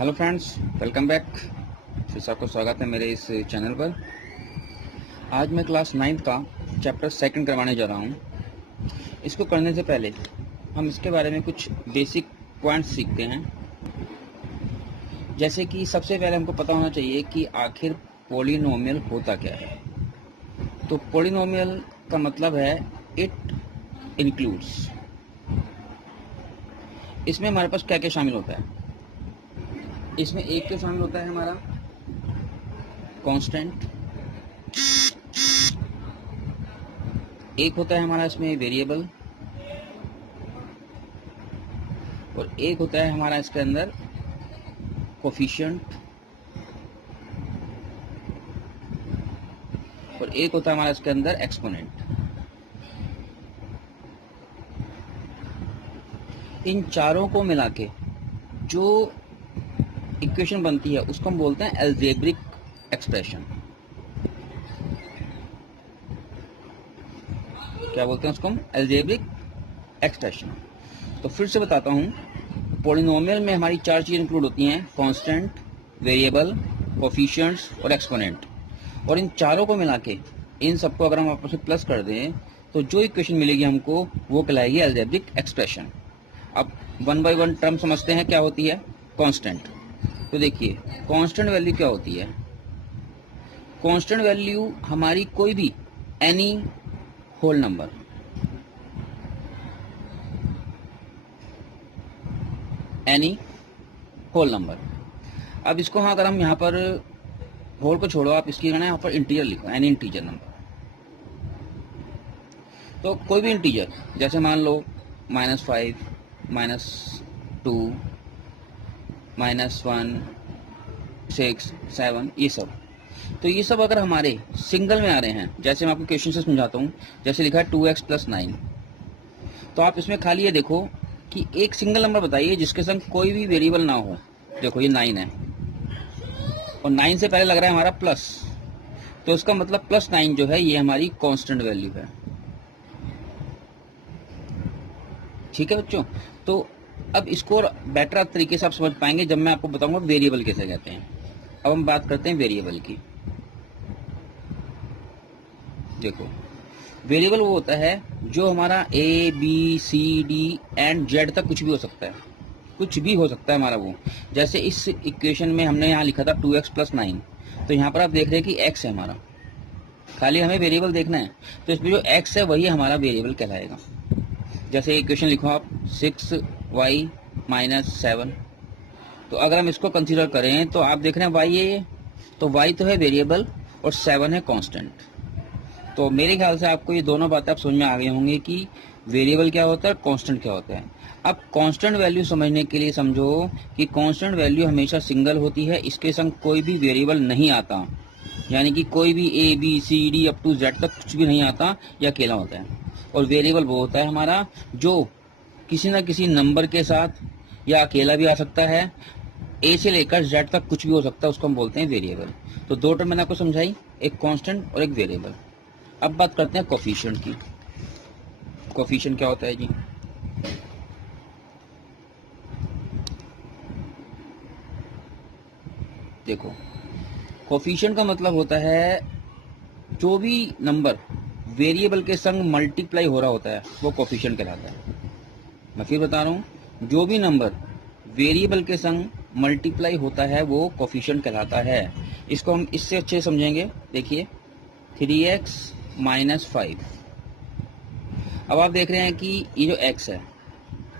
Hello friends, welcome back. फिर से आपको स्वागत है मेरे इस चैनल पर। आज मैं क्लास 9th का चैप्टर सेकंड करवाने जा रहा हूँ। इसको करने से पहले हम इसके बारे में कुछ बेसिक पॉइंट्स सीखते हैं। जैसे कि सबसे पहले हमको पता होना चाहिए कि आखिर पॉलिनोमियल होता क्या है। तो पॉलिनोमियल का मतलब है इट इंक्लूड्स। इसमें हमारे पास क्या क्या शामिल होता है। इसमें एक तो शामिल होता है हमारा कांस्टेंट, एक होता है हमारा इसमें वेरिएबल, और एक होता है हमारा इसके अंदर कोफिशिएंट, और एक होता है हमारा इसके अंदर एक्सपोनेंट। इन चारों को मिला के जो इक्वेशन बनती है उसको हम बोलते हैं अलजेब्रिक एक्सप्रेशन। क्या बोलते हैं उसको हम? Algebraic expression. तो फिर से बताता हूँ, पॉलिनोमियल में हमारी चार चीज़ इंक्लूड होती हैं: कांस्टेंट, वेरिएबल, कोफिशिएंट्स और एक्सपोनेंट। और इन चारों को मिला के इन सबको अगर हम आपस में प्लस कर दें तो जो इक्वेशन मिलेगी हमको वो कहलाएगी अलजेब्रिक एक्सप्रेशन। अब वन बाय वन टर्म समझते हैं। क्या होती है कांस्टेंट? तो देखिए, कांस्टेंट वैल्यू क्या होती है। कांस्टेंट वैल्यू हमारी कोई भी any whole number, any whole number. अब इसको अगर हम यहाँ पर होल को छोड़ो, आप इसकी यहाँ पर इंटीजर लिखो, एनी इंटीजर नंबर। तो कोई भी इंटीजर, जैसे मान लो -5, -2, -1, 6, 7, ये सब। तो ये सब अगर हमारे सिंगल में आ रहे हैं, जैसे मैं आपको क्वेश्चन से समझाता हूँ। जैसे लिखा है 2x + 9, तो आप इसमें खाली ये देखो कि एक सिंगल नंबर बताइए जिसके संग कोई भी वेरिएबल ना हो। देखो ये 9 है और 9 से पहले लग रहा है हमारा प्लस, तो इसका मतलब +9 जो है ये हमारी कांस्टेंट वैल्यू है। ठीक है बच्चों। तो अब इसको बेटर तरीके से आप समझ पाएंगे जब मैं आपको बताऊंगा वेरिएबल कैसे कहते हैं। अब हम बात करते हैं वेरिएबल की। देखो, वेरिएबल वो होता है जो हमारा ABCD तक कुछ भी हो सकता है। कुछ भी हो सकता है हमारा वो। जैसे इस इक्वेशन में हमने यहाँ लिखा था 2x + 9, तो यहाँ पर आप देख रहे हैं कि x है हमारा। खाली हमें वेरिएबल देखना है, तो इसमें जो x है वही हमारा वेरिएबल कहलाएगा। जैसे इक्वेशन लिखो आप 6y - 7, तो अगर हम इसको कंसीडर करें तो आप देख रहे हैं y है ये, तो y तो है वेरिएबल और 7 है कांस्टेंट। तो मेरे ख्याल से आपको ये दोनों बातें आप समझ में आ गई होंगी कि वेरिएबल क्या होता है और कांस्टेंट क्या होता है। अब कांस्टेंट वैल्यू समझने के लिए समझो कि कांस्टेंट वैल्यू हमेशा सिंगल होती है, इसके संग कोई भी वेरिएबल नहीं आता। यानी कि कोई भी ABCD अप टू Z तक कुछ भी नहीं आता, या अकेला होता है। और वेरिएबल वो होता है हमारा जो किसी ना किसी नंबर के साथ या अकेला भी आ सकता है। A से लेकर Z तक कुछ भी हो सकता है, उसको हम बोलते हैं वेरिएबल। तो दो टर्म मैंने आपको समझाई, एक कांस्टेंट और एक वेरिएबल। अब बात करते हैं कोफिशिएंट की। कोफिशिएंट क्या होता है जी? देखो, कोफिशिएंट का मतलब होता है जो भी नंबर वेरिएबल के संग मल्टीप्लाई हो रहा होता है वो कोफिशिएंट कहलाता है। मैं फिर बता रहा हूँ, जो भी नंबर वेरिएबल के संग मल्टीप्लाई होता है वो कोफिशिएंट कहलाता है। इसको हम इससे अच्छे समझेंगे। देखिए 3x - 5। अब आप देख रहे हैं कि ये जो x है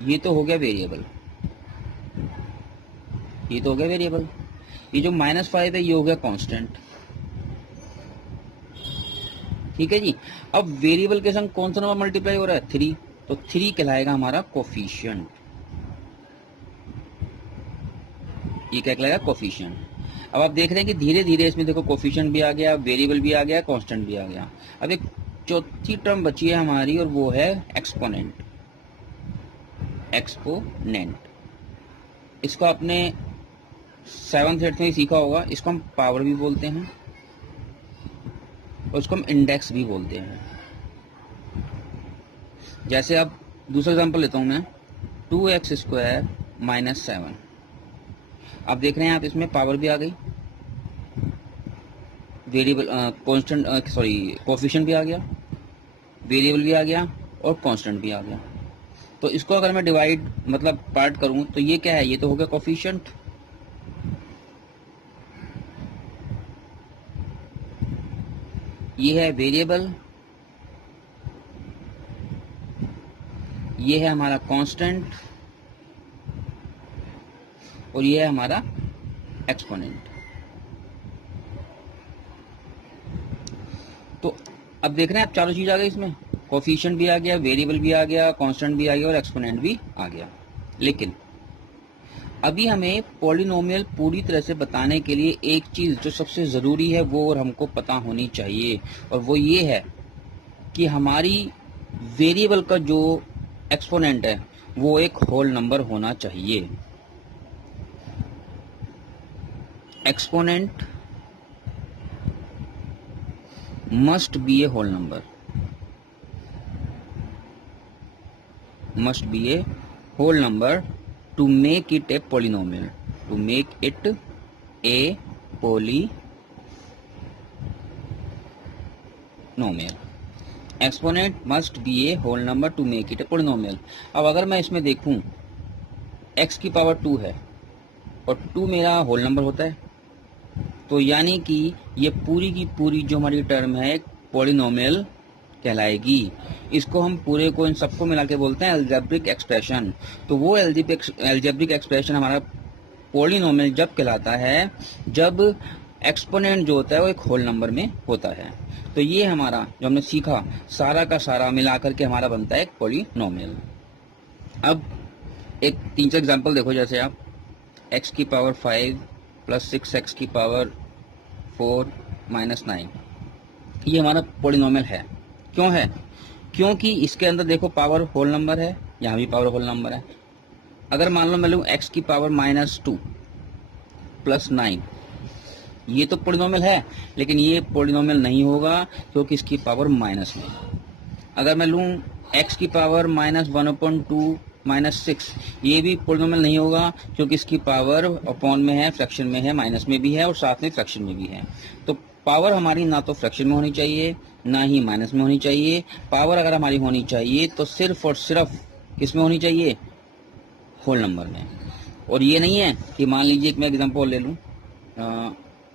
ये तो हो गया वेरिएबल, ये तो हो गया वेरिएबल। ये जो -5 है ये हो गया कांस्टेंट। ठीक है जी। अब वेरिएबल के संग कौन सा नंबर मल्टीप्लाई हो रहा है? 3, तो 3 कहलाएगा हमारा कोफिशिएंट। ये क्या कहलाएगा? कोफिशिएंट। अब आप देख रहे हैं कि धीरे धीरे इसमें देखो कोफिशिएंट भी आ गया, वेरिएबल भी आ गया, कांस्टेंट भी आ गया। अब एक चौथी टर्म बची है हमारी और वो है एक्सपोनेंट। एक्सपोनेंट, इसको आपने 7th 8th में सीखा होगा। इसको हम पावर भी बोलते हैं और इसको हम इंडेक्स भी बोलते हैं। जैसे अब दूसरा एग्जांपल लेता हूं मैं, 2x² - 7। आप देख रहे हैं आप इसमें पावर भी आ गई, वेरिएबल कांस्टेंट कोफिशिएंट भी आ गया, वेरिएबल भी आ गया और कांस्टेंट भी आ गया। तो इसको अगर मैं डिवाइड मतलब पार्ट करूं तो ये क्या है, ये तो हो गया कोफिशिएंट, ये है वेरिएबल, ये है हमारा कांस्टेंट और ये है हमारा एक्सपोनेंट। तो अब देख रहे हैं आप चारों चीज आ गई इसमें, कोफिशिएंट भी आ गया, वेरिएबल भी आ गया, कांस्टेंट भी आ गया और एक्सपोनेंट भी आ गया। लेकिन अभी हमें पॉलिनोमियल पूरी तरह से बताने के लिए एक चीज जो सबसे जरूरी है वो और हमको पता होनी चाहिए, और वो ये है कि हमारी वेरिएबल का जो एक्सपोनेंट है वो एक होल नंबर होना चाहिए। Exponent must be a whole number, must be a whole number to make it a polynomial, to make it a polynomial, exponent must be a whole number to make it a polynomial। अब अगर मैं इसमें देखूं x की power 2 है और 2 मेरा whole number होता है, तो यानी कि ये पूरी की पूरी जो हमारी टर्म है एक पॉलिनोमियल कहलाएगी। इसको हम पूरे को इन सबको मिला के बोलते हैं अलजेब्रिक एक्सप्रेशन। तो वो अलजेब्रिक एक्सप्रेशन हमारा पॉलिनोमियल जब कहलाता है जब एक्सपोनेंट जो होता है वो एक होल नंबर में होता है। तो ये हमारा जो हमने सीखा सारा का सारा मिलाकर के हमारा बनता है एक पॉलिनोमियल। अब एक 3-4 एग्जाम्पल देखो, जैसे आप x की पावर 5 प्लस 6x की पावर 4 माइनस 9, ये हमारा पॉलिनोमियल है। क्यों है? क्योंकि इसके अंदर देखो पावर होल नंबर है, यहाँ भी पावर होल नंबर है। अगर मान लो मैं लूँ x की पावर -2 प्लस 9, ये तो पॉलिनोमियल है, लेकिन ये पॉलिनोमियल नहीं होगा क्योंकि इसकी पावर माइनस में। अगर मैं लूँ x की पावर -1/2 -6, ये भी पॉलिनोमियल नहीं होगा क्योंकि इसकी पावर अपॉन में है, फ्रैक्शन में है, माइनस में भी है और साथ में फ्रैक्शन में भी है। तो पावर हमारी ना तो फ्रैक्शन में होनी चाहिए ना ही माइनस में होनी चाहिए। पावर अगर हमारी होनी चाहिए तो सिर्फ और सिर्फ किस में होनी चाहिए? होल नंबर में। और ये नहीं है कि मान लीजिए मैं एग्जांपल ले लूँ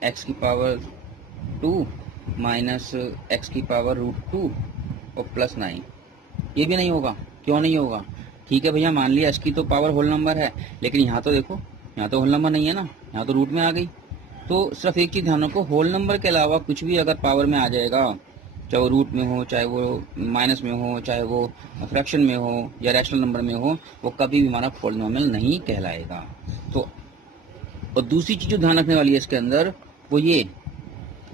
x की पावर 2 माइनस x की पावर √2 और प्लस 9, ये भी नहीं होगा। क्यों नहीं होगा? ठीक है भैया, मान लिया x की तो पावर होल नंबर है, लेकिन यहाँ तो देखो, यहाँ तो होल नंबर नहीं है ना, यहाँ तो रूट में आ गई। तो सिर्फ एक चीज ध्यान रखो, होल नंबर के अलावा कुछ भी अगर पावर में आ जाएगा, चाहे वो रूट में हो, चाहे वो माइनस में हो, चाहे वो फ्रैक्शन में हो या रैशनल नंबर में हो, वो कभी भी हमारा पॉलिनोमियल नहीं कहलाएगा। तो और दूसरी चीज जो ध्यान रखने वाली है इसके अंदर वो ये,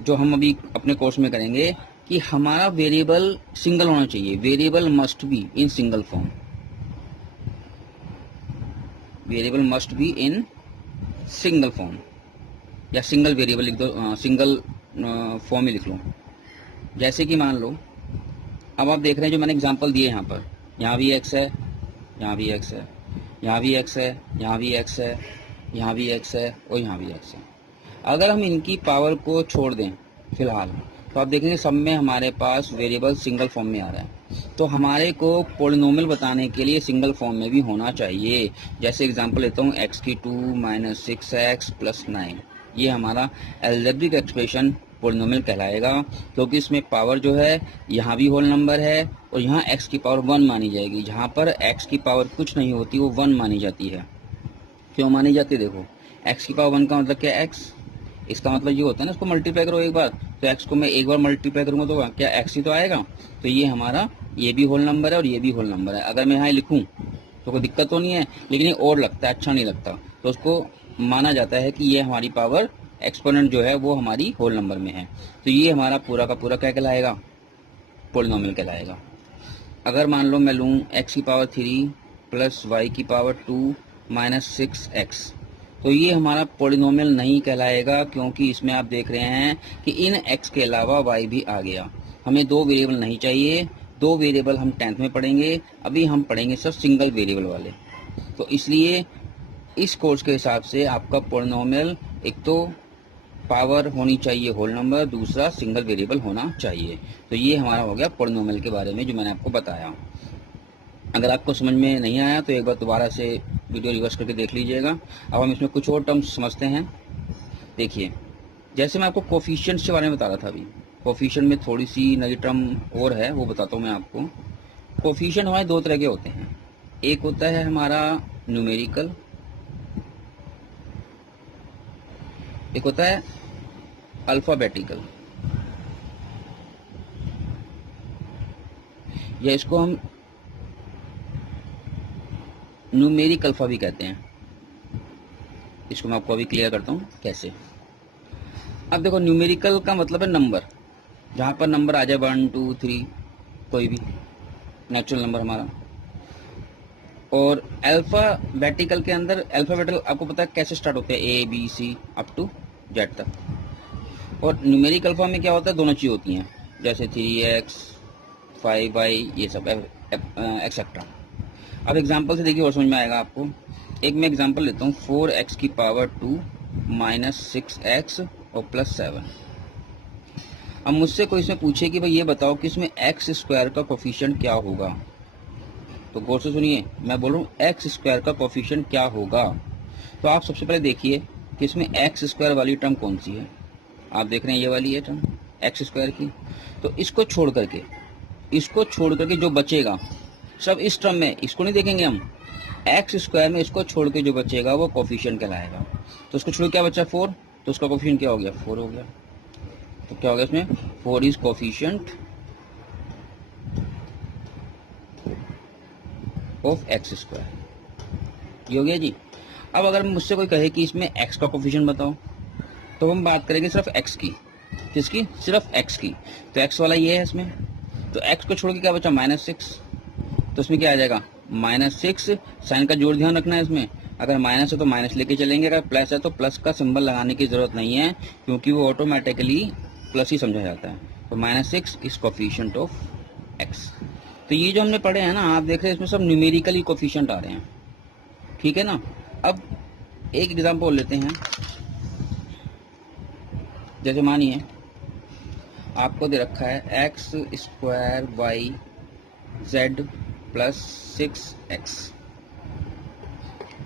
जो हम अभी अपने कोर्स में करेंगे, कि हमारा वेरिएबल सिंगल होना चाहिए। Variable must be in single form, variable must be in single form, या सिंगल वेरिएबल लिख दो, सिंगल फॉर्म में लिख लो। जैसे कि मान लो अब आप देख रहे हैं जो मैंने एग्जांपल दिए यहाँ पर, यहाँ भी x है, यहाँ भी x है, यहाँ भी x है, यहाँ भी x है, यहाँ भी x है और यहाँ भी x है। अगर हम इनकी पावर को छोड़ दें फिलहाल, तो आप देखेंगे सब में हमारे पास वेरिएबल सिंगल फॉर्म में आ रहा है। तो हमारे को पॉलिनोमियल बताने के लिए सिंगल फॉर्म में भी होना चाहिए। जैसे एग्जांपल लेता हूँ x की 2 माइनस 6x प्लस 9, ये हमारा अलजेब्रिक एक्सप्रेशन पॉलिनोमियल कहलाएगा, क्योंकि इसमें पावर जो है यहाँ भी होल नंबर है और यहाँ x की पावर 1 मानी जाएगी। जहाँ पर x की पावर कुछ नहीं होती वो 1 मानी जाती है। क्यों मानी जाती है? देखो, x की पावर 1 का मतलब क्या है? x, इसका मतलब ये होता है ना, इसको मल्टीप्लाई करो एक बार, तो x को मैं एक बार मल्टीप्लाई करूंगा तो क्या x ही तो आएगा। तो ये हमारा ये भी होल नंबर है और ये भी होल नंबर है। अगर मैं यहाँ लिखूं तो कोई दिक्कत तो नहीं है, लेकिन ये और लगता है, अच्छा नहीं लगता, तो उसको माना जाता है कि ये हमारी पावर एक्सपोनेंट जो है वो हमारी होल नंबर में है। तो ये हमारा पूरा का पूरा क्या कहलाएगा? पॉलिनोमियल कहलाएगा। अगर मान लो मैं लूँ x की पावर 3 प्लस y की पावर 2 माइनस 6x, तो ये हमारा पॉलिनोमियल नहीं कहलाएगा, क्योंकि इसमें आप देख रहे हैं कि इन x के अलावा y भी आ गया। हमें दो वेरिएबल नहीं चाहिए, दो वेरिएबल हम 10th में पढ़ेंगे, अभी हम पढ़ेंगे सब सिंगल वेरिएबल वाले। तो इसलिए इस कोर्स के हिसाब से आपका पॉलिनोमियल एक तो पावर होनी चाहिए होल नंबर, दूसरा सिंगल वेरिएबल होना चाहिए। तो ये हमारा हो गया पॉलिनोमियल के बारे में जो मैंने आपको बताया। अगर आपको समझ में नहीं आया तो एक बार दोबारा से वीडियो रिवर्स करके देख लीजिएगा। अब हम इसमें कुछ और टर्म्स समझते हैं। देखिए, जैसे मैं आपको कोफिशिएंट्स के बारे में बता रहा था अभी, कोफिशिएंट में थोड़ी सी नई टर्म और है, वो बताता हूँ मैं आपको। कोफिशिएंट हमारे दो तरह के होते हैं। एक होता है हमारा न्यूमेरिकल, एक होता है अल्फाबेटिकल, या इसको हम न्यूमेरिक अल्फा भी कहते हैं। इसको मैं आपको अभी क्लियर करता हूँ कैसे। अब देखो, न्यूमेरिकल का मतलब है नंबर, जहाँ पर नंबर आ जाए 1 2 3, कोई भी नेचुरल नंबर हमारा। और अल्फाबेटिकल के अंदर, अल्फाबेटिकल आपको पता है कैसे स्टार्ट होते हैं, A B C up to Z तक। और न्यूमेरिक अल्फा में क्या होता है, दोनों चीज़ होती हैं, जैसे 3x 5y, ये सब एक्सेट्रा। अब एग्जांपल से देखिए और समझ में आएगा आपको। एक मैं एग्जांपल लेता हूँ, 4x की पावर 2 माइनस 6x और प्लस 7। अब मुझसे कोई इसमें पूछे कि भाई ये बताओ कि इसमें एक्स स्क्वायर का कोफिशिएंट क्या होगा, तो गौर से सुनिए, मैं बोल रहा हूँ एक्स स्क्वायर का कोफिशिएंट क्या होगा। तो आप सबसे पहले देखिए कि इसमें एक्स स्क्वायर वाली टर्म कौन सी है। आप देख रहे हैं ये वाली है टर्म एक्स स्क्वायर की। तो इसको छोड़ करके जो बचेगा सब इस टर्म में, इसको नहीं देखेंगे हम, एक्स स्क्वायर में इसको छोड़ के जो बचेगा वो कोफिशिएंट कहलाएगा। तो इसको छोड़ क्या बचा 4, तो उसका कोफिशिएंट क्या हो गया 4 हो गया। तो क्या हो गया इसमें 4 is coefficient of X square, ये हो गया जी। अब अगर मुझसे कोई कहे कि इसमें एक्स का कोफिशिएंट बताओ, तो हम बात करेंगे सिर्फ एक्स की। किसकी? सिर्फ एक्स की। तो एक्स वाला ये है इसमें, तो एक्स को छोड़ के क्या बचा -6, तो इसमें क्या आ जाएगा -6। साइन का जोड़ ध्यान रखना है इसमें, अगर माइनस है तो माइनस लेके चलेंगे, अगर प्लस है तो प्लस का सिंबल लगाने की जरूरत नहीं है, क्योंकि वो ऑटोमेटिकली प्लस ही समझा जाता है। तो -6 इज कोफिशिएंट ऑफ एक्स। तो ये जो हमने पढ़े हैं ना, आप देख रहे हैं इसमें सब न्यूमेरिकली कोफिशिएंट आ रहे हैं, ठीक है ना। अब एक एग्जांपल लेते हैं, जैसे मानिए आपको दे रखा है X square Y Z plus 6x।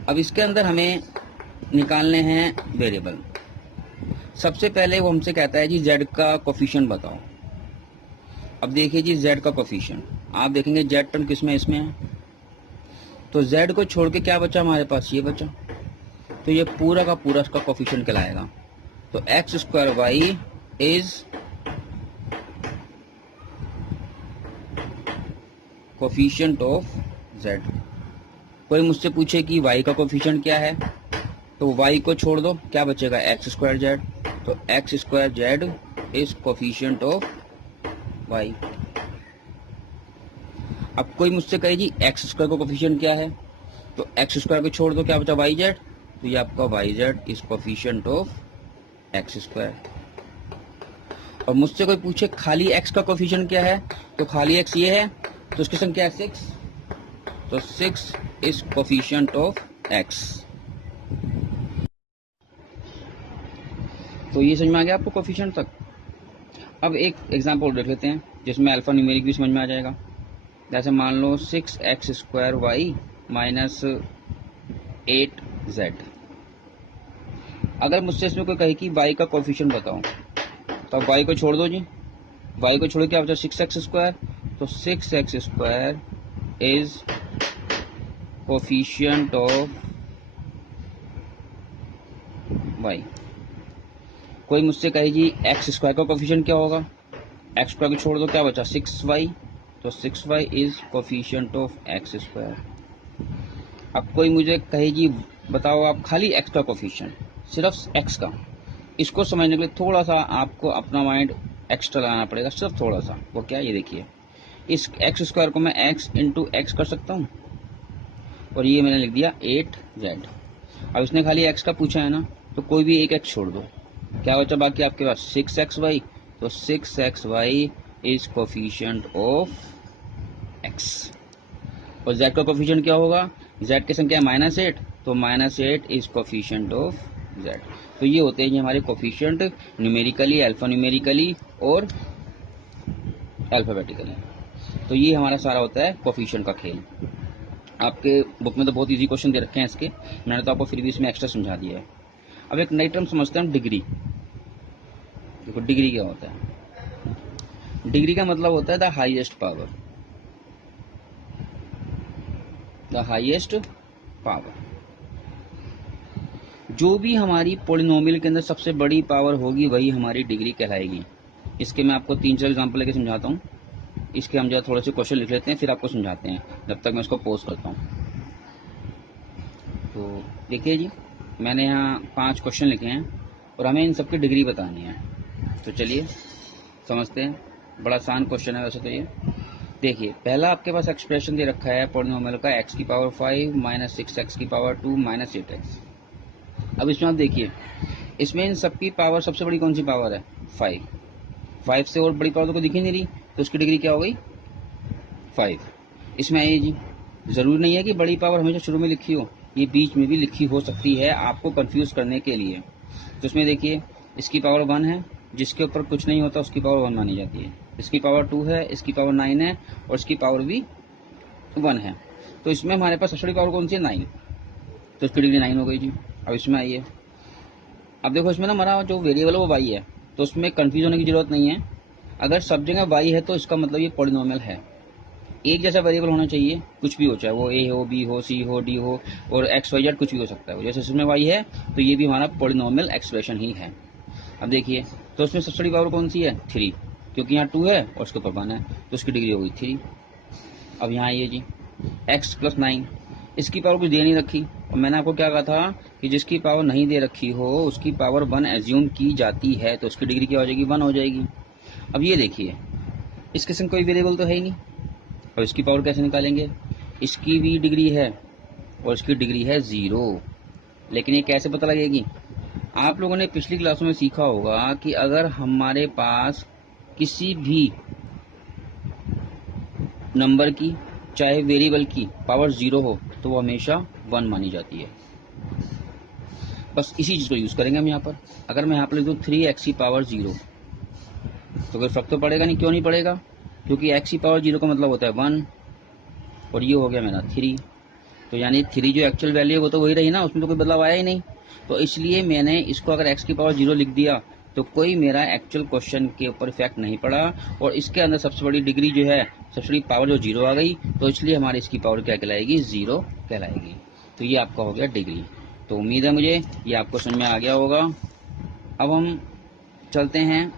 अब इसके अंदर हमें निकालने हैं वेरिएबल। सबसे पहले वो हमसे कहता है जी z का कोफिशिएंट बताओ। अब देखिए जी z का कोफिशिएंट, आप देखेंगे z टर्म किस में, इसमें है, तो z को छोड़ के क्या बचा हमारे पास, ये बचा। तो ये पूरा का पूरा इसका कोफिशिएंट कहलाएगा। तो X square Y is coefficient of z। कोई मुझसे पूछे कि y का कोफिशिएंट क्या है, तो y को छोड़ दो, क्या बचेगा एक्स स्क्वायर जेड। तो X square Z is coefficient of y। अब कोई मुझसे कहे जी एक्स स्क्वायर का कोफिशिएंट क्या है, तो एक्स स्क्वायर को छोड़ दो, क्या बचा वाई जेड। तो ये आपका Y Z is coefficient of X square. और मुझसे कोई पूछे खाली एक्स का कोफिशिएंट क्या है, तो खाली एक्स ये है, तो उसकी संख्या है 6, तो 6 इज कोफिशिएंट ऑफ एक्स। तो ये समझ में आ गया आपको कोफिशिएंट तक। अब एक एग्जांपल देख लेते हैं जिसमें अल्फा न्यूमेरिक भी समझ में आ जाएगा। जैसे मान लो 6x square Y minus 8z। अगर मुझसे इसमें कोई कहे कि y का कोफिशिएंट बताओ, तो अब y को छोड़ दो जी, y को छोड़ क्या बचा 6x स्क्वायर। तो 6x square is coefficient of y। कोई मुझसे कहे जी एक्स स्क्वायर का कोफिशिएंट क्या होगा, एक्स स्क्वायर को छोड़ दो, क्या बचा 6y। तो 6y is coefficient of X square. अब कोई मुझे कहे जी बताओ आप खाली x का कोफिशिएंट, सिर्फ x का। इसको समझने के लिए थोड़ा सा आपको अपना माइंड एक्स्ट्रा लगाना पड़ेगा, सिर्फ थोड़ा सा। वो क्या, ये देखिए, इस एक्स स्क्वायर को मैं x इंटू एक्स कर सकता हूँ, और ये मैंने लिख दिया 8z। अब इसने खाली x का पूछा है ना, तो कोई भी एक x छोड़ दो, क्या बचा बाकी आपके पास 6xy। तो 6xy is coefficient of x। और z का कोफिशिएंट क्या होगा, z की संख्या है -8, तो -8 इज कोफिशिएंट ऑफ z। तो ये होते हैं ये हमारे कोफिशिएंट न्यूमेरिकली, अल्फा न्यूमेरिकली और अल्फाबेटिकली। तो ये हमारा सारा होता है कोफिशिएंट का खेल। आपके बुक में तो बहुत इजी क्वेश्चन दे रखे हैं इसके, मैंने तो आपको फिर भी इसमें एक्स्ट्रा समझा दिया है। अब एक नई टर्म समझते हैं डिग्री। देखो डिग्री क्या होता है। डिग्री का मतलब होता है the highest power, the highest power. जो भी हमारी पॉलिनोमियल के अंदर सबसे बड़ी पावर होगी वही हमारी डिग्री कहलाएगी। इसके मैं आपको 3-4 एग्जांपल लेके समझाता हूँ। इसके हम जो थोड़े से क्वेश्चन लिख लेते हैं, फिर आपको समझाते हैं, जब तक मैं इसको पोज करता हूँ। तो देखिए जी, मैंने यहाँ 5 क्वेश्चन लिखे हैं और हमें इन सबकी डिग्री बतानी है। तो चलिए समझते हैं। बड़ा आसान क्वेश्चन है वैसे तो ये। देखिए पहला आपके पास एक्सप्रेशन दे रखा है पॉलिनोमियल का x की पावर 5 माइनस 6x की पावर 2 माइनस 8x। अब इसमें आप देखिए, इसमें इन सबकी पावर सबसे बड़ी कौन सी पावर है? 5 से और बड़ी पावर तो कोई दिख ही नहीं रही, तो उसकी डिग्री क्या हो गई? 5। इसमें आइए जी, ज़रूरी नहीं है कि बड़ी पावर हमेशा शुरू में लिखी हो, ये बीच में भी लिखी हो सकती है आपको कंफ्यूज करने के लिए। तो इसमें देखिए इसकी पावर 1 है, जिसके ऊपर कुछ नहीं होता उसकी पावर 1 मानी जाती है। इसकी पावर 2 है, इसकी पावर 9 है और इसकी पावर भी 1 है। तो इसमें हमारे पास सबसे बड़ी पावर कौन सी है? 9। तो इसकी डिग्री 9 हो गई जी। अब इसमें आइए, अब देखो इसमें ना हमारा जो वेरिएबल है वो y है, तो उसमें कंफ्यूज होने की जरूरत नहीं है। अगर सब जगह y है तो इसका मतलब ये पॉलिनोमियल है। एक जैसा वेरिएबल होना चाहिए, कुछ भी हो, चाहे वो a हो, b हो, c हो, d हो और x y z कुछ भी हो सकता है। जैसे इसमें y है तो ये भी हमारा पॉलिनोमियल एक्सप्रेशन ही है। अब देखिए, तो उसमें सबसे बड़ी पावर कौन सी है? 3, क्योंकि यहाँ 2 है और उसके ऊपर 1 है, तो उसकी डिग्री हो गई 3। अब यहाँ आइए जी, x प्लस 9, इसकी पावर कुछ दे नहीं रखी, और मैंने आपको क्या कहा था कि जिसकी पावर नहीं दे रखी हो उसकी पावर 1 एज्यूम की जाती है, तो उसकी डिग्री क्या हो जाएगी? 1 हो जाएगी। अब ये देखिए, इसके संग कोई वेरिएबल तो है ही नहीं, और इसकी पावर कैसे निकालेंगे? इसकी भी डिग्री है और इसकी डिग्री है 0, लेकिन ये कैसे पता लगेगी? आप लोगों ने पिछली क्लासों में सीखा होगा कि अगर हमारे पास किसी भी नंबर की चाहे वेरिएबल की पावर 0 हो तो वो हमेशा 1 मानी जाती है। बस इसी चीज़ को यूज़ करेंगे हम यहाँ पर। अगर मैं यहाँ पर लिख दूँ 3x की पावर 0, तो कोई फर्क तो पड़ेगा नहीं। क्यों नहीं पड़ेगा? क्योंकि x की पावर 0 का मतलब होता है 1, और ये हो गया मेरा 3। तो यानी 3 जो एक्चुअल वैल्यू है वो तो वही रही ना, उसमें तो कोई बदलाव आया ही नहीं। तो इसलिए मैंने इसको अगर x की पावर 0 लिख दिया तो कोई मेरा एक्चुअल क्वेश्चन के ऊपर इफेक्ट नहीं पड़ा, और इसके अंदर सबसे बड़ी डिग्री जो है, सबसे बड़ी पावर जो 0 आ गई, तो इसलिए हमारी इसकी पावर क्या कहलाएगी? 0 कहलाएगी। तो ये आपका हो गया डिग्री। तो उम्मीद है मुझे ये आपको समझ में आ गया होगा। अब हम चलते हैं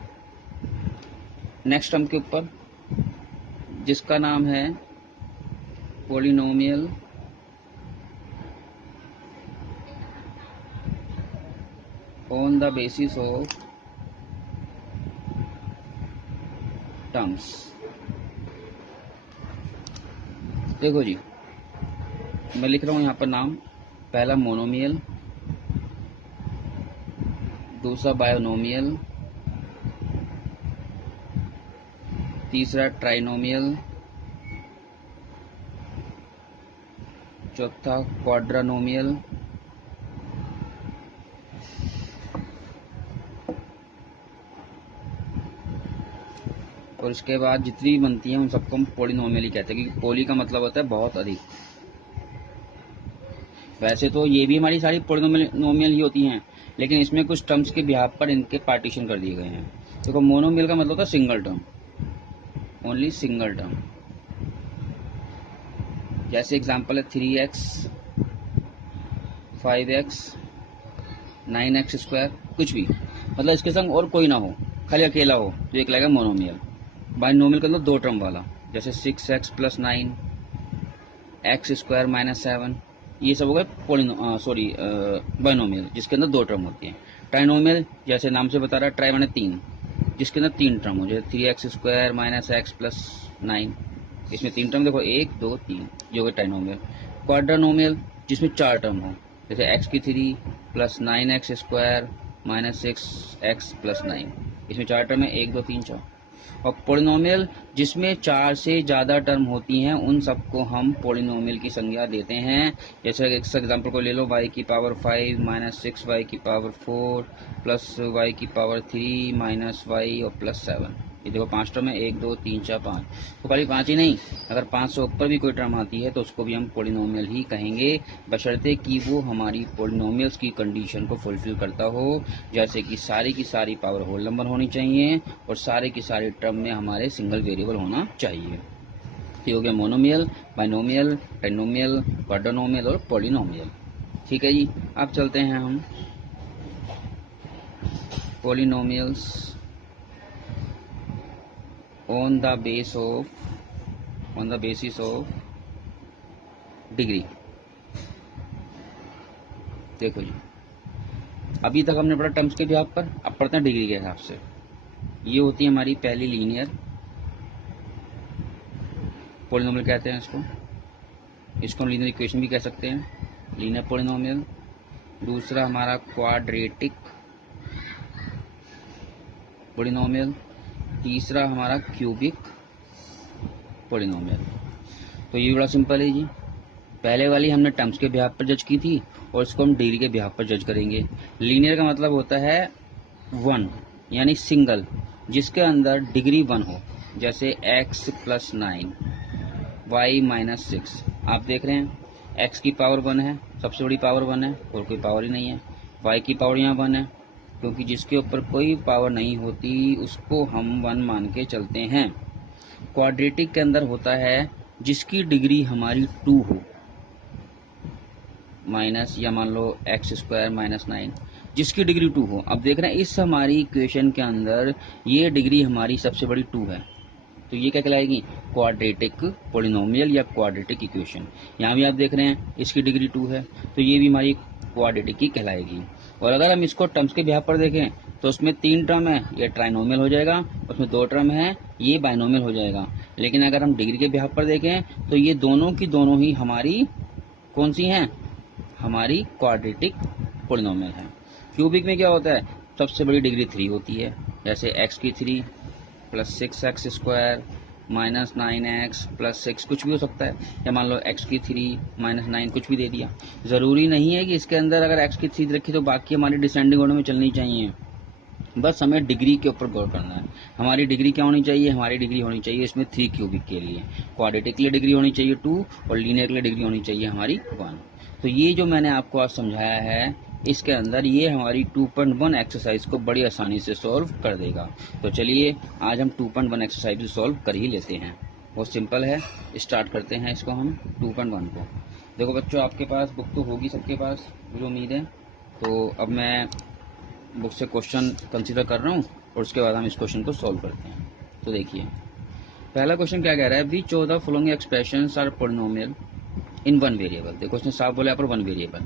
नेक्स्ट टर्म के ऊपर, जिसका नाम है polynomial on the basis of terms. देखो जी, मैं लिख रहा हूँ यहाँ पर नाम। पहला मोनोमियल, दूसरा बायोनोमियल, तीसरा ट्राइनोमियल, चौथा क्वाड्रानोमियल, और इसके बाद जितनी भी बनती हैं उन सबको हम पॉलिनोमियल ही कहते हैं, क्योंकि पॉली का मतलब होता है बहुत अधिक। वैसे तो ये भी हमारी सारी पॉलिनोमियल ही होती हैं, लेकिन इसमें कुछ टर्म्स के बिहाफ पर इनके पार्टीशन कर दिए गए हैं। देखो मोनोमियल का मतलब होता है single term, only single term. जैसे एग्जांपल है 3x, 5x, 9x स्क्वायर, कुछ भी, मतलब इसके संग और कोई ना हो, खाली अकेला हो, तो एक लगेगा मोनोमियल। बाइनोमियल का मतलब 2 टर्म वाला, जैसे 6x plus 9, x square minus 7, ये सब हो गए बाइनोमियल, जिसके अंदर 2 टर्म होती है। ट्राइनोमियल जैसे नाम से बता रहा है, ट्राई माने 3, जिसके अंदर 3 टर्म हो, जैसे 3x square minus x plus 9, इसमें 3 टर्म देखो, 1 2 3, जो है ट्राइनोमियल। क्वाड्रानोमियल जिसमें 4 टर्म हो, जैसे x की 3 plus 9x square minus 6x plus 9, इसमें 4 टर्म है, 1 2 3 4। और पॉलिनोमियल जिसमें 4 से ज़्यादा टर्म होती हैं उन सबको हम पॉलिनोमियल की संज्ञा देते हैं। जैसे एक एग्जाम्पल को ले लो, y की पावर 5 माइनस 6y की पावर 4 प्लस y की पावर 3 माइनस y और प्लस 7। ये देखो 5 टर्म है, 1 2 3 4 5। तो खाली 5 ही नहीं, अगर 5 से ऊपर भी कोई टर्म आती है तो उसको भी हम पॉलिनोमियल ही कहेंगे, बशर्ते कि वो हमारी पॉलिनोमियल्स की कंडीशन को फुलफिल करता हो। जैसे कि सारी की सारी पावर होल नंबर होनी चाहिए और सारे की सारी टर्म में हमारे सिंगल वेरिएबल होना चाहिए। ये हो गया मोनोमियल, बाइनोमियल, ट्राइनोमियल, क्वाड्रोनोमियल और पॉलिनोमियल। ठीक है जी, अब चलते हैं हम polynomials on the basis of degree. देखो जी, अभी तक हमने पढ़ा टर्म्स के बिहाफ पर, अब पढ़ते हैं डिग्री के हिसाब से। ये होती है हमारी पहली लीनियर पॉलिनोमियल कहते हैं इसको हम लीनियर इक्वेशन भी कह सकते हैं, लीनियर पॉलिनोमियल। दूसरा हमारा क्वाड्रेटिक पॉलिनोमियल। तीसरा हमारा क्यूबिक पॉलिनोमियल। तो ये बड़ा सिंपल है जी। पहले वाली हमने टर्म्स के बिहाफ पर जज की थी और इसको हम डिग्री के बिहाफ पर जज करेंगे। लीनियर का मतलब होता है 1 यानी सिंगल, जिसके अंदर डिग्री 1 हो, जैसे x प्लस 9 y माइनस 6। आप देख रहे हैं x की पावर 1 है, सबसे बड़ी पावर 1 है और कोई पावर ही नहीं है। y की पावर यहाँ 1 है, क्योंकि जिसके ऊपर कोई पावर नहीं होती उसको हम 1 मान के चलते हैं। क्वाड्रेटिक के अंदर होता है जिसकी डिग्री हमारी 2 हो, माइनस या मान लो एक्स स्क्वायर माइनस 9, जिसकी डिग्री 2 हो। अब देख रहे हैं इस हमारी इक्वेशन के अंदर ये डिग्री हमारी सबसे बड़ी 2 है, तो ये क्या कहलाएगी? क्वाड्रेटिक पॉलिनोमियल या क्वाड्रेटिक इक्वेशन। यहाँ भी आप देख रहे हैं इसकी डिग्री 2 है, तो ये भी हमारी क्वाड्रेटिक ही कहलाएगी। और अगर हम इसको टर्म्स के बिहाफ पर देखें तो उसमें 3 टर्म है, ये ट्राइनोमियल हो जाएगा, उसमें 2 टर्म है, ये बाइनोमियल हो जाएगा। लेकिन अगर हम डिग्री के बिहाफ पर देखें तो ये दोनों की दोनों ही हमारी कौन सी हैं? हमारी क्वाड्रेटिक पॉलिनोमियल है। क्यूबिक में क्या होता है? सबसे बड़ी डिग्री 3 होती है, जैसे x की 3 plus 6x square minus 9x plus 6, कुछ भी हो सकता है, या मान लो x की 3 माइनस 9, कुछ भी दे दिया। ज़रूरी नहीं है कि इसके अंदर अगर x की 3 रखी तो बाकी हमारी डिसेंडिंग ऑर्डर में चलनी चाहिए, बस हमें डिग्री के ऊपर गौर करना है। हमारी डिग्री क्या होनी चाहिए? हमारी डिग्री होनी चाहिए इसमें 3 क्यूबिक के लिए, क्वाड्रेटिक के लिए डिग्री होनी चाहिए 2 और लीनियर के लिए डिग्री होनी चाहिए हमारी 1। तो ये जो मैंने आपको आज समझाया है इसके अंदर ये हमारी 2.1 एक्सरसाइज को बड़ी आसानी से सॉल्व कर देगा। तो चलिए आज हम 2.1 एक्सरसाइज सॉल्व कर ही लेते हैं, बहुत सिंपल है। स्टार्ट करते हैं इसको हम 2.1 को। देखो बच्चों, आपके पास बुक तो होगी सबके पास, मुझे उम्मीद है। तो अब मैं बुक से क्वेश्चन कंसीडर कर रहा हूँ और उसके बाद हम इस क्वेश्चन को सॉल्व करते हैं। तो देखिए पहला क्वेश्चन क्या कह रहा है, which of the following expressions are polynomial in 1 variable. देखो उसने साफ बोला पर 1 वेरिएबल,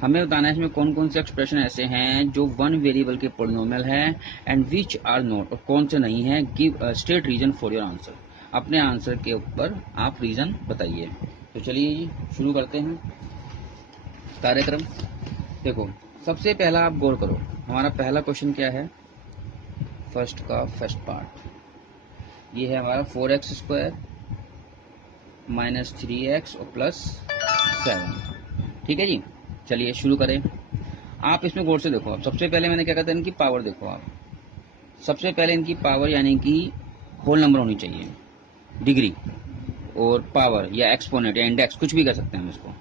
हमें बताना है इसमें कौन कौन से एक्सप्रेशन ऐसे हैं जो 1 वेरिएबल के पॉलिनोमियल हैं, एंड विच आर नॉट, और कौन से नहीं हैं। Give state reason for your answer, अपने आंसर के ऊपर आप रीजन बताइए। तो चलिए जी शुरू करते हैं कार्यक्रम। देखो सबसे पहला आप गौर करो, हमारा पहला क्वेश्चन क्या है, फर्स्ट का फर्स्ट पार्ट, ये है हमारा 4x स्क्वायर माइनस 3x और प्लस 7। ठीक है जी, चलिए शुरू करें। आप इसमें गौर से देखो, सबसे पहले मैंने क्या कहता है, इनकी पावर देखो आप। सबसे पहले इनकी पावर यानी कि होल नंबर होनी चाहिए, डिग्री और पावर या एक्सपोनेंट या इंडेक्स, कुछ भी कर सकते हैं हम इसको।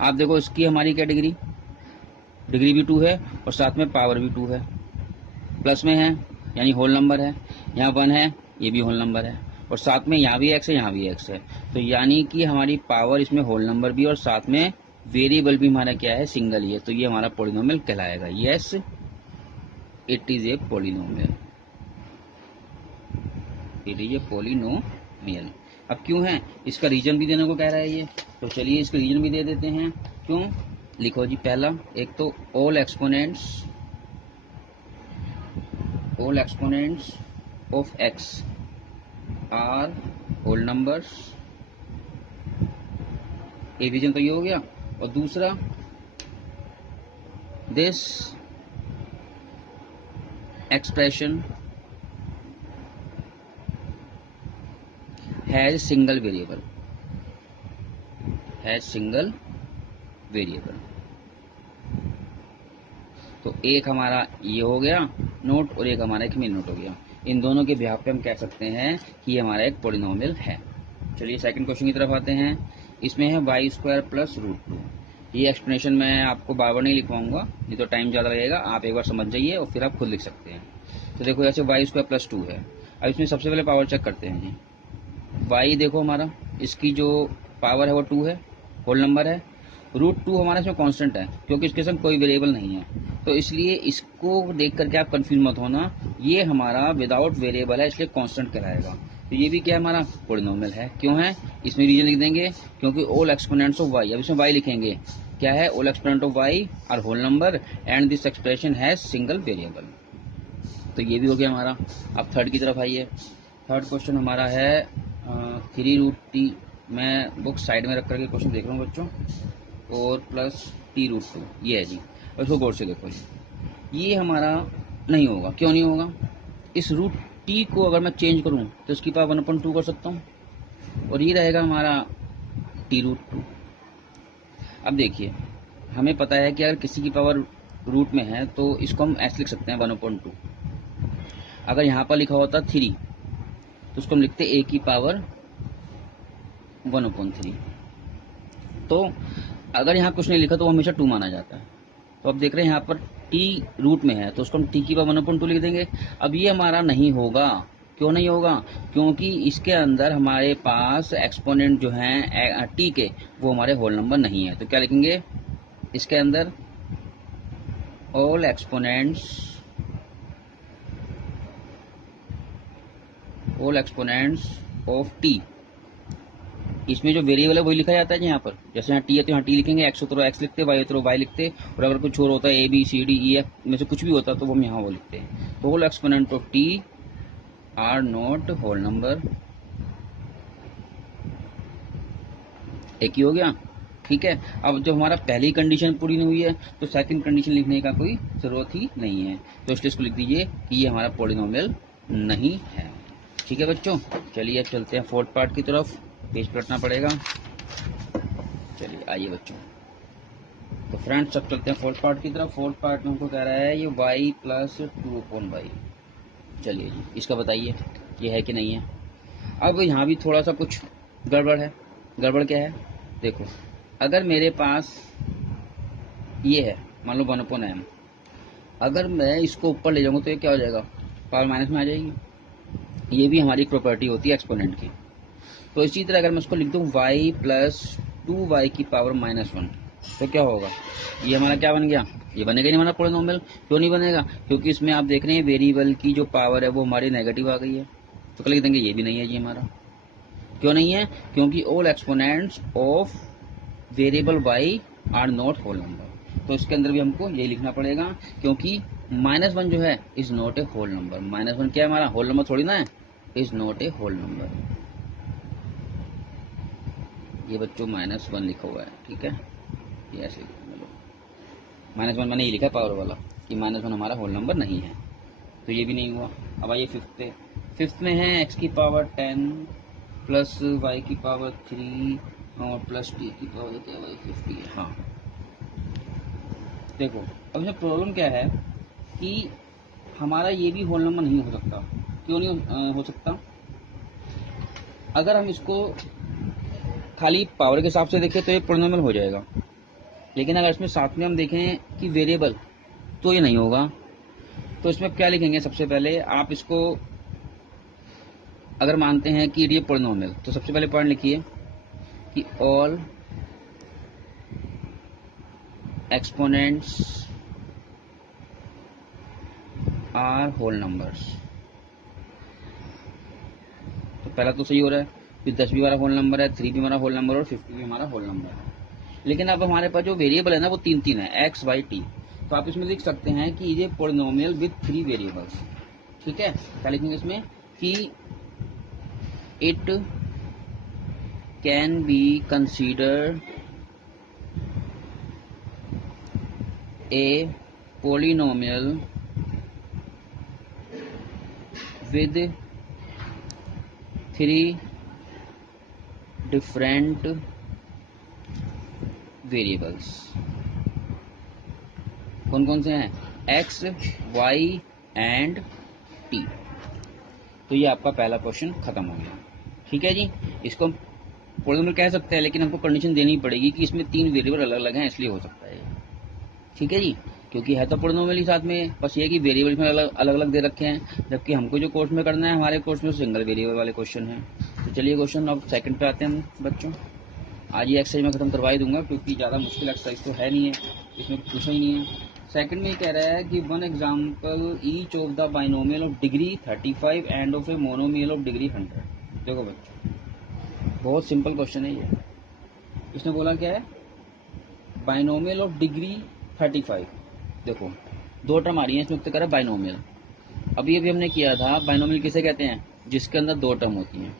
आप देखो इसकी हमारी क्या डिग्री भी 2 है और साथ में पावर भी 2 है, प्लस में है यानी होल नंबर है। यहाँ 1 है, ये भी होल नंबर है, और साथ में यहाँ भी x है, यहाँ भी x है। तो यानी कि हमारी पावर इसमें होल नंबर भी और साथ में वेरिएबल भी हमारा क्या है, सिंगल ही है। तो ये हमारा पॉलिनोमियल कहलाएगा। Yes it is a polynomial, it is a polynomial. अब क्यों है, इसका रीजन भी देने को कह रहा है ये, तो चलिए इसका रीजन भी दे देते हैं। क्यों, लिखो जी। पहला, एक तो all exponents of x are whole numbers, एक रीजन तो ये हो गया। और दूसरा, this expression has single variable, has single variable. तो एक हमारा ये हो गया नोट और एक हमारा एक मेन नोट हो गया। इन दोनों के बिहाफ पे हम कह सकते हैं कि ये हमारा एक पॉलिनोमियल है। चलिए सेकंड क्वेश्चन की तरफ आते हैं। इसमें है Y square plus root two. ये एक्सप्लेनेशन मैं आपको बार बार नहीं लिखवाऊंगा, नहीं तो टाइम ज़्यादा लगेगा। आप एक बार समझ जाइए और फिर आप खुद लिख सकते हैं। तो देखो ऐसे वाई स्क्वायर प्लस टू है। अब इसमें सबसे पहले पावर चेक करते हैं जी। वाई देखो हमारा, इसकी जो पावर है वो टू है, होल नंबर है। रूट टू हमारा इसमें कांस्टेंट है क्योंकि इसके संग कोई वेरिएबल नहीं है, तो इसलिए इसको देख करके आप कंफ्यूज मत होना। ये हमारा विदाउट वेरिएबल है इसलिए कांस्टेंट कहलाएगा। तो ये भी क्या है हमारा पॉलिनोमियल है। क्यों है, इसमें रीजन लिख देंगे क्योंकि ऑल एक्सपोनेंट्स ऑफ वाई, अब इसमें वाई लिखेंगे क्या है, all exponent of Y are whole number and this expression has single variable. तो ये भी हो गया हमारा। अब थर्ड की तरफ आइए। थर्ड क्वेश्चन हमारा है 3√t। मैं बुक साइड में रख करके क्वेश्चन देख रहा हूँ बच्चों। और प्लस t√2 ये है जी। और इसको गौर से देखो जी, ये हमारा नहीं होगा। क्यों नहीं होगा, इस रूट टी को अगर मैं चेंज करूं तो इसकी पावर 1/2 कर सकता हूं और ये रहेगा हमारा t√2। अब देखिए हमें पता है कि अगर किसी की पावर रूट में है तो इसको हम ऐसे लिख सकते हैं 1/2। अगर यहाँ पर लिखा होता 3 तो उसको हम लिखते a की पावर 1/3। तो अगर यहाँ कुछ नहीं लिखा तो वो हमेशा 2 माना जाता है। तो अब देख रहे हैं यहाँ पर t रूट में है तो उसको हम t की पावर 1/2 लिख देंगे। अब ये हमारा नहीं होगा। क्यों नहीं होगा, क्योंकि इसके अंदर हमारे पास एक्सपोनेंट जो हैं t के वो हमारे होल नंबर नहीं है। तो क्या लिखेंगे इसके अंदर, ऑल एक्सपोनेंट्स ऑफ t। इसमें जो वेरिएबल है वही लिखा जाता है यहाँ पर। जैसे यहाँ टी है तो यहाँ टी लिखेंगे, एक्स हो तो एक्स लिखते, वाई हो तो वाई लिखते, और अगर कुछ और होता है A B C D E F में से कुछ भी होता तो वो हम यहाँ वो लिखते हैं। तो whole exponent of T are not whole number. एक ही हो गया, ठीक है। अब जब हमारा पहली कंडीशन पूरी नहीं हुई है तो सेकंड कंडीशन लिखने का कोई जरूरत ही नहीं है। तो इसलिए इसको लिख दीजिए कि ये हमारा पॉलिनोमियल नहीं है। ठीक है बच्चों, चलिए अब चलते हैं फोर्थ पार्ट की तरफ। पेज पलटना पड़ेगा। चलिए आइए बच्चों, तो फ्रेंड्स अब चलते हैं फोर्थ पार्ट की तरफ। फोर्थ पार्ट में हमको कह रहा है ये y प्लस 2/y। चलिए जी, इसका बताइए ये है कि नहीं है। अब यहाँ भी थोड़ा सा कुछ गड़बड़ है। गड़बड़ क्या है, देखो अगर मेरे पास ये है मान लो 1/m, अगर मैं इसको ऊपर ले जाऊंगा तो ये क्या हो जाएगा, पावर माइनस में आ जाएगी। ये भी हमारी एक प्रॉपर्टी होती है एक्सपोनेंट की। तो इसी तरह अगर मैं इसको लिख दूं y प्लस 2y की पावर -1 तो क्या होगा, ये हमारा क्या बन गया, ये बनेगा नहीं हमारा पॉलिनोमियल। क्यों नहीं बनेगा, क्योंकि इसमें आप देख रहे हैं वेरिएबल की जो पावर है वो हमारी नेगेटिव आ गई है। तो क्या लिख देंगे, ये भी नहीं है जी हमारा। क्यों नहीं है, क्योंकि all exponents of variable y are not whole number. तो इसके अंदर भी हमको यही लिखना पड़ेगा, क्योंकि -1 जो है is not a whole number. -1 क्या है हमारा, होल नंबर थोड़ी ना है, is not a whole number. ये बच्चों -1 लिखा हुआ है, ठीक है, ये ऐसे -1 मैंने ये लिखा है पावर वाला कि -1 हमारा होल नंबर नहीं है। तो ये भी नहीं हुआ। अब आइए फिफ्थ पे। फिफ्थ में है x की पावर 10 प्लस y की पावर 3 और प्लस t की पावर क्या है 50। हाँ देखो अब इसमें प्रॉब्लम क्या है कि हमारा ये भी होल नंबर नहीं हो सकता। क्यों नहीं हो सकता, अगर हम इसको खाली पावर के हिसाब से देखें तो ये पॉलिनोमियल हो जाएगा, लेकिन अगर इसमें साथ में हम देखें कि वेरिएबल तो ये नहीं होगा। तो इसमें क्या लिखेंगे, सबसे पहले आप इसको अगर मानते हैं कि ये पॉलिनोमियल तो सबसे पहले पॉइंट लिखिए कि all exponents are whole numbers. तो पहला तो सही हो रहा है, फिर 10 भी हमारा होल नंबर है, 3 भी हमारा होल नंबर और 50 भी हमारा होल नंबर है। लेकिन अब हमारे पास जो वेरिएबल है ना वो 3 है, x y t। तो आप इसमें लिख सकते हैं कि ये पॉलिनोमियल विद 3 वेरिएबल्स। ठीक है, क्या लिखेंगे इसमें कि it can be considered a polynomial with 3 different variables. कौन कौन से हैं? X, Y and T. तो ये आपका पहला क्वेश्चन खत्म हो गया। ठीक है जी, इसको हम पॉलिनोमियल कह सकते हैं, लेकिन हमको कंडीशन देनी पड़ेगी कि इसमें 3 वेरिएबल अलग अलग हैं, इसलिए हो सकता है। ठीक है जी, क्योंकि है तो पॉलिनोमियल ही साथ में, बस ये कि वेरिएबल में अलग अलग दे रखे हैं, जबकि हमको जो कोर्स में करना है, हमारे कोर्स में सिंगल वेरिएबल वाले क्वेश्चन हैं। तो चलिए क्वेश्चन अब सेकंड पे आते हैं हम बच्चों। आज ये एक्सरसाइज मैं खत्म करवा ही दूंगा, क्योंकि ज़्यादा मुश्किल एक्सरसाइज तो है नहीं है, इसमें पूछा ही नहीं है। सेकंड में ये कह रहा है कि one example each of the binomial of degree 35 end of a monomial of degree 100। देखो बच्चों, बहुत सिंपल क्वेश्चन है ये। इसने बोला क्या है? Binomial of degree 35। देखो दो टर्म आ रही है इसमें, उत्तर करा बाइनोमियल। अभी हमने किया था, बाइनोमियल किसे कहते हैं? जिसके अंदर दो टर्म होती हैं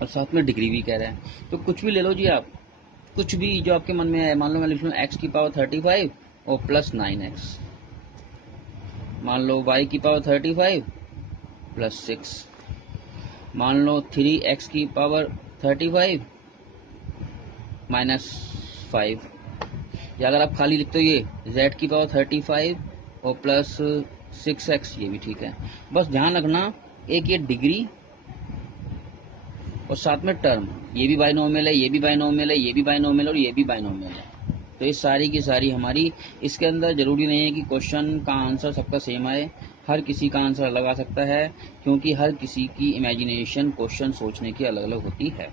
और साथ में डिग्री भी कह रहा है। तो कुछ भी ले लो जी आप, कुछ भी जो आपके मन में आए। मान लो मैं लिख लूँ एक्स की पावर 35 और प्लस 9x। मान लो y की पावर 35 प्लस 6। मान लो 3x की पावर 35 माइनस 5। या अगर आप खाली लिखते हो ये z की पावर 35 और प्लस 6x, ये भी ठीक है। बस ध्यान रखना, एक ये डिग्री और साथ में टर्म, ये भी बाइनोमियल है, ये भी बाइनोमियल है, ये भी बाइनोमियल और ये भी बाइनोमियल है। तो ये सारी की सारी हमारी, इसके अंदर जरूरी नहीं है कि क्वेश्चन का आंसर सबका सेम आए, हर किसी का आंसर अलग आ सकता है, क्योंकि हर किसी की इमेजिनेशन क्वेश्चन सोचने की अलग अलग होती है।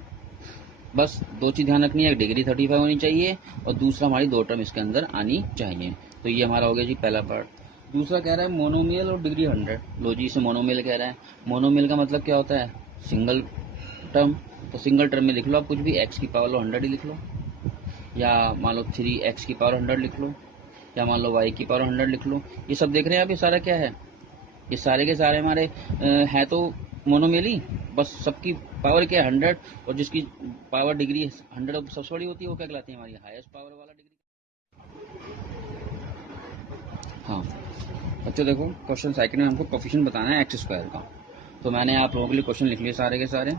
बस दो चीज़ ध्यान रखनी है, एक डिग्री 35 होनी चाहिए और दूसरा हमारी दो टर्म इसके अंदर आनी चाहिए। तो ये हमारा हो गया जी पहला पार्ट। दूसरा कह रहा है मोनोमियल और डिग्री 100। लो जी, इसे मोनोमियल कह रहा है। मोनोमियल का मतलब क्या होता है? Single term. तो सिंगल टर्म में लिख लो आप कुछ भी, एक्स की पावर लो 100 ही लिख लो, या मान लो 3x की पावर 100 लिख लो, या मान लो y की पावर 100 लिख लो। ये सब देख रहे हैं आप, ये सारा क्या है? ये सारे के सारे हमारे हैं तो मोनोमियल ही, बस सबकी पावर क्या है? 100, और जिसकी पावर डिग्री 100 सबसे बड़ी होती है वो क्या कहलाती है? हमारी हाईएस्ट पावर वाला डिग्री। हाँ बच्चों देखो, क्वेश्चन सेकंड में हमको कोफिशिएंट बताना है एक्स स्क्वायर का। तो मैंने आप लोगों के लिए क्वेश्चन लिख लिए सारे के सारे।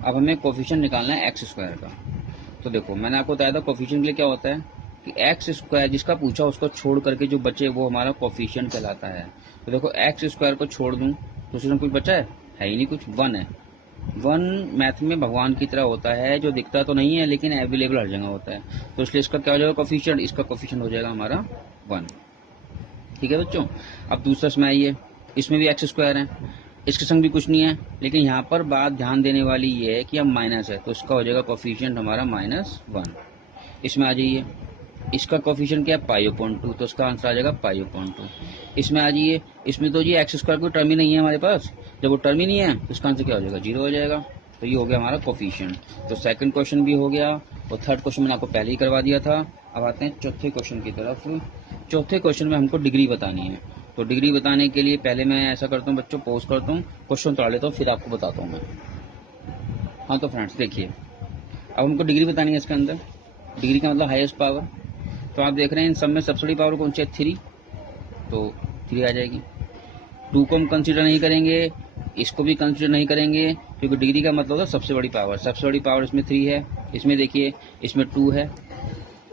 अब हमें कोफिशिएंट निकालना है एक्स स्क्वायर का। तो देखो मैंने आपको बताया था कोफिशिएंट के लिए क्या होता है कि एक्स स्क्वायर जिसका पूछा उसको छोड़ करके जो बचे वो हमारा कोफिशिएंट कहलाता है। तो देखो एक्स स्क्वायर को छोड़ दूं तो उसमें कुछ बचा है ही नहीं, कुछ 1 है। 1 मैथ में भगवान की तरह होता है, जो दिखता तो नहीं है लेकिन अवेलेबल हर जगह होता है। तो इसलिए इसका क्या हो जाएगा कोफिशिएंट? इसका कोफिशिएंट हो जाएगा हमारा 1। ठीक है बच्चों। अब दूसरा इसमें आइए, इसमें भी एक्स स्क्वायर है, इसके संग भी कुछ नहीं है, लेकिन यहाँ पर बात ध्यान देने वाली ये है कि अब माइनस है, तो इसका हो जाएगा कोफिशिएंट हमारा -1। इसमें आ जाइए, इसका कोफिशिएंट क्या है? π/2, तो इसका आंसर आ जाएगा π/2। इसमें आ जाइए, इसमें तो जी एक्स स्क्वायर कोई टर्म ही नहीं है हमारे पास, जब वो टर्म ही नहीं है तो इसका आंसर क्या हो जाएगा? 0 हो जाएगा। तो ये हो गया हमारा कोफिशिएंट। तो सेकंड क्वेश्चन भी हो गया और थर्ड क्वेश्चन मैंने आपको पहले ही करवा दिया था। अब आते हैं चौथे क्वेश्चन की तरफ। चौथे क्वेश्चन में हमको डिग्री बतानी है। तो डिग्री बताने के लिए पहले मैं ऐसा करता हूँ बच्चों, पोज करता हूँ, क्वेश्चन उतार लेता हूँ, फिर आपको बताता हूँ मैं। हाँ तो फ्रेंड्स देखिए, अब हमको डिग्री बतानी है इसके अंदर। डिग्री का मतलब हाईएस्ट पावर। तो आप देख रहे हैं इन सब में सबसे बड़ी पावर कौन सी है? 3। तो 3 आ जाएगी। 2 को हम कंसीडर नहीं करेंगे, इसको भी कंसीडर नहीं करेंगे, क्योंकि डिग्री का मतलब होता है सबसे बड़ी पावर। सबसे बड़ी पावर इसमें 3 है, इसमें देखिए इसमें 2 है,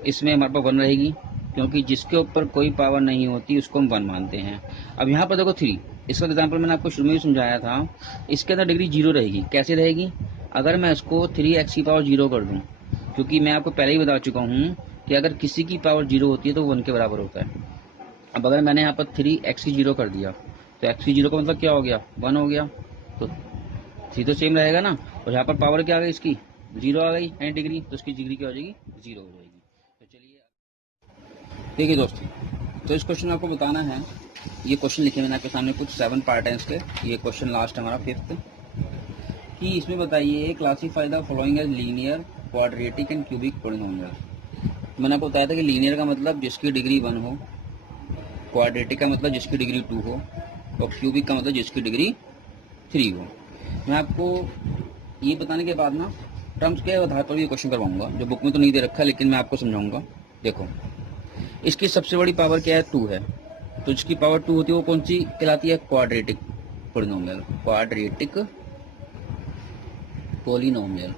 इसमें हमारे पास 1 रहेगी, क्योंकि जिसके ऊपर कोई पावर नहीं होती उसको हम 1 मानते हैं। अब यहाँ पर देखो 3, इसका एग्जाम्पल मैंने आपको शुरू में ही समझाया था, इसके अंदर डिग्री 0 रहेगी। कैसे रहेगी? अगर मैं इसको 3x की पावर 0 कर दूं, क्योंकि मैं आपको पहले ही बता चुका हूँ कि अगर किसी की पावर 0 होती है तो वो 1 के बराबर होता है। अब अगर मैंने यहाँ पर 3x की 0 कर दिया तो x की 0 का मतलब क्या हो गया? 1 हो गया। तो 3 तो सेम रहेगा ना, और यहाँ पर पावर क्या आ गई? इसकी 0 आ गई एंड डिग्री, तो इसकी डिग्री क्या हो जाएगी? 0 हो जाएगी। तो चलिए देखिए दोस्तों, तो इस क्वेश्चन में आपको बताना है, ये क्वेश्चन लिखे मैंने आपके सामने, कुछ 7 पार्ट हैं इसके। ये क्वेश्चन लास्ट हमारा 5th, कि इसमें बताइए classify the following as linear, quadratic and cubic polynomial. मैंने आपको बताया था कि लीनियर का मतलब जिसकी डिग्री 1 हो, क्वाड्रेटिक का मतलब जिसकी डिग्री 2 हो, और क्यूबिक का मतलब जिसकी डिग्री 3 हो। मैं आपको ये बताने के बाद ना टर्म्स के आधार पर ये क्वेश्चन करवाऊंगा, जो बुक में तो नहीं दे रखा लेकिन मैं आपको समझाऊंगा। देखो इसकी सबसे बड़ी पावर क्या है? 2 है। तो जिसकी पावर 2 होती है वो कौन सी कहलाती है? Quadratic polynomial. Quadratic polynomial.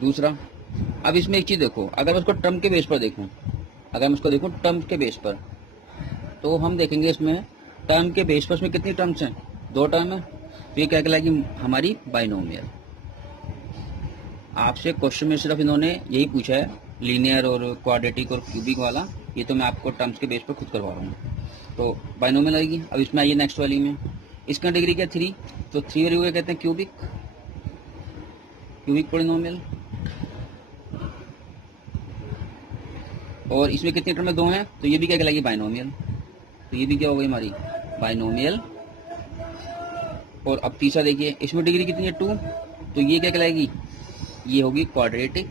दूसरा, अब इसमें एक चीज देखो, अगर मैं इसको टर्म के बेस पर देखूं, अगर मैं इसको देखूं टर्म के बेस पर, तो हम देखेंगे इसमें टर्म के बेस पर इसमें कितनी टर्म्स हैं, 2 टर्म है, तो ये क्या कहलाएगी हमारी बाइनोमियल। आपसे क्वेश्चन में सिर्फ इन्होंने यही पूछा है, लीनियर और क्वाड्रेटिक और क्यूबिक वाला, ये तो मैं आपको टर्म्स के बेस पर खुद करवा रहा हूँ। तो बाइनोमियल आएगी। अब इसमें आइए नेक्स्ट वाली में, इसका डिग्री क्या 3, तो 3 वाली को कहते हैं क्यूबिक, क्यूबिक पॉलिनोमियल। और इसमें कितनी टर्म में 2 हैं, तो ये भी क्या कहलाएगी बाइनोमियल, तो ये भी क्या हो गई हमारी बाइनोमियल। और अब तीसरा देखिए, इसमें डिग्री कितनी है 2, तो ये क्या कहलाएगी, ये होगी क्वाड्रेटिक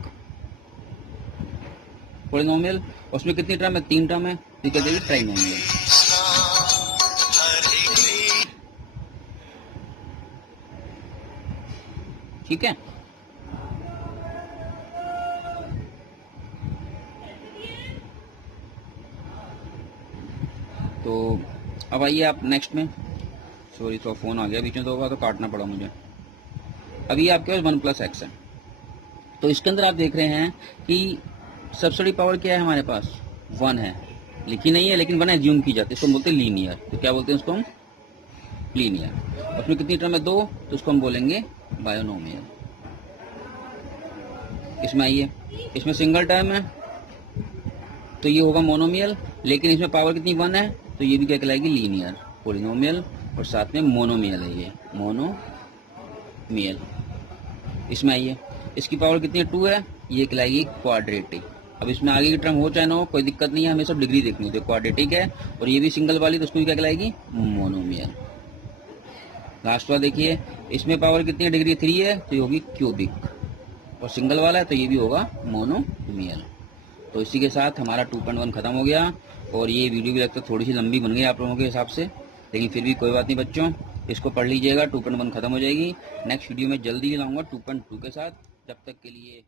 पॉलिनोमियल। और उसमें कितनी टर्म है, 3 टर्म है, तो क्या कहलाएगी ट्राइनोमियल। ठीक है, तो अब आइए आप नेक्स्ट में, सॉरी तो फोन आ गया बीच में, तो होगा तो काटना पड़ा मुझे। अभी आपके पास 1 + x है, तो इसके अंदर आप देख रहे हैं कि सबसे बड़ी पावर क्या है हमारे पास, 1 है, लिखी नहीं है लेकिन 1 एज्यूम की जाती है, इसको हम बोलते हैं लीनियर। तो क्या बोलते हैं उसको हम, लीनियर। उसमें कितनी टर्म है 2, तो उसको हम बोलेंगे बायोनोमियल। इसमें आइए, इसमें सिंगल टर्म है तो ये होगा मोनोमियल, लेकिन इसमें पावर कितनी 1 है, तो ये भी क्या कहलाएगी लीनियर पॉलिनोमियल, और साथ में मोनोमियल है, ये मोनोमियल। इसमें आइए, इसकी पावर कितनी है 2 है, ये कहलाएगी क्वाड्रेटिक। अब इसमें आगे की टर्म हो चाहे ना हो कोई दिक्कत नहीं है, हमें सब डिग्री देखनी होती है, क्वाड्रेटिक है और ये भी सिंगल वाली, तो उसको भी क्या कहलाएगी मोनोमियल। लास्ट वाला देखिए, इसमें पावर कितनी है, डिग्री 3 है, तो ये होगी क्यूबिक, और सिंगल वाला है तो ये भी होगा मोनोमियल। तो इसी के साथ हमारा 2.1 खत्म हो गया, और ये वीडियो भी लगता है थोड़ी सी लंबी बन गई आप लोगों के हिसाब से, लेकिन फिर भी कोई बात नहीं बच्चों, इसको पढ़ लीजिएगा, 2.1 खत्म हो जाएगी। नेक्स्ट वीडियो में जल्दी लाऊंगा 2.2 के साथ, जब तक के लिए